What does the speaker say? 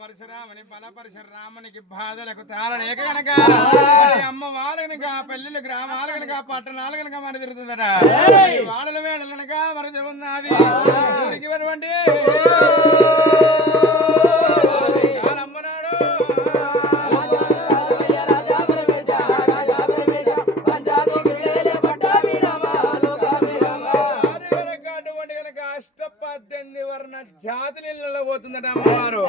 పరశురాముని బల పరశురామునికి బాధలకు తాళలేక గనక అమ్మ వాళ్ళు గనక పెళ్లిళ్ళు గ్రామాలు గనక పట్టణాలు గనక మరి తిరుగుతుందట వాళ్ళ వేళ గనక మరి తిరుగుతున్నది అష్టపద్దెనిమిది వర్ణ జాతి నీళ్ళలో పోతుందట అమ్మవారు.